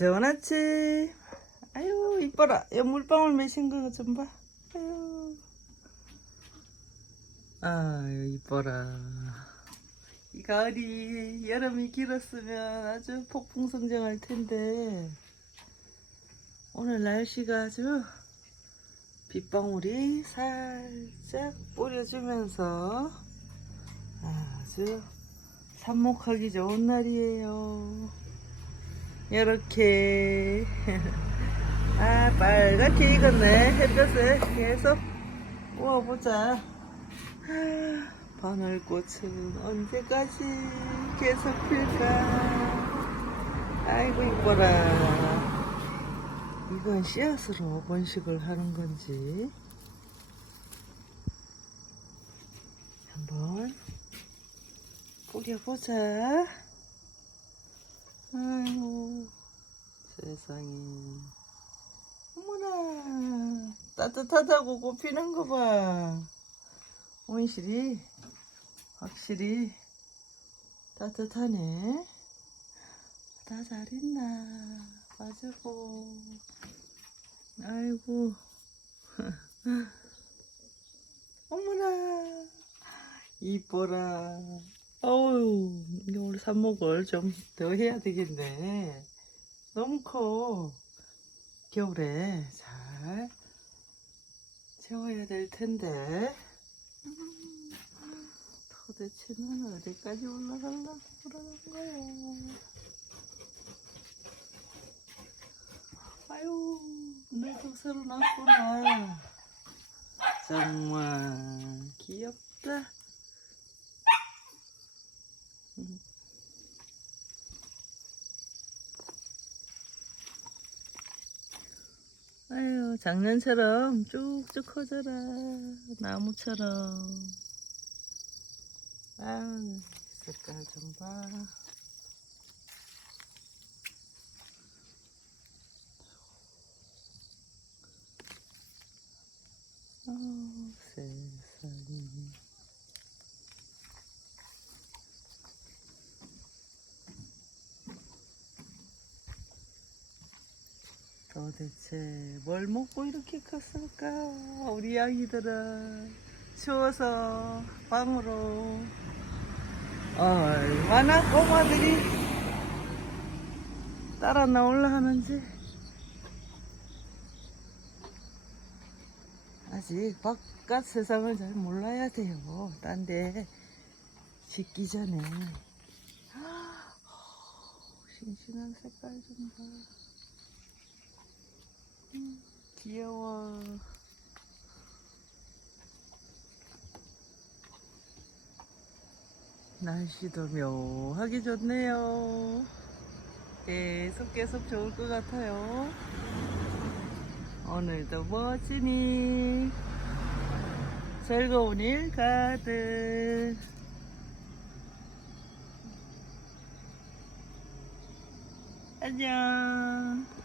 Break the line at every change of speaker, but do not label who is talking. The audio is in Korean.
아침. 아유, 이뻐라. 야, 물방울 매신 거좀 봐. 아유. 아유, 이뻐라. 이 가을이 여름이 길었으면 아주 폭풍성장할 텐데, 오늘 날씨가 아주 빗방울이 살짝 뿌려주면서 아주 삽목하기 좋은 날이에요. 이렇게. 아 빨갛게 익었네. 햇볕에 계속 구워보자. 아, 바늘꽃은 언제까지 계속 필까? 아이고 이뻐라. 이건 씨앗으로 번식을 하는 건지. 한번 뿌려보자 아이고 세상에. 어머나 따뜻하다고 꽃피는 거 봐. 온실이 확실히 따뜻하네. 다 잘 있나 봐주고. 아이고. 어머나 이뻐라. 어우 이거 우리 삽목을 좀 더 해야 되겠네 너무 커. 겨울에 잘 채워야 될 텐데. 도대체는 어디까지 올라가려고 그러는 거야? 아유 내도 새로 났구나. 정말 귀엽다 아유 작년처럼 쭉쭉 커져라 나무처럼. 아유 색깔 좀봐 어, 세상에 도대체 뭘 먹고 이렇게 컸을까? 우리 아기들은 추워서 방으로 얼마나 꼬마들이 따라 나올라 하는지 아직 바깥 세상을 잘 몰라야 돼요. 딴 데 짓기 전에 싱싱한 색깔 좀 봐. 음, 귀여워. 날씨도 묘하게 좋네요. 계속 계속 좋을 것 같아요. 오늘도 멋지니 즐거운 일 가득. 안녕.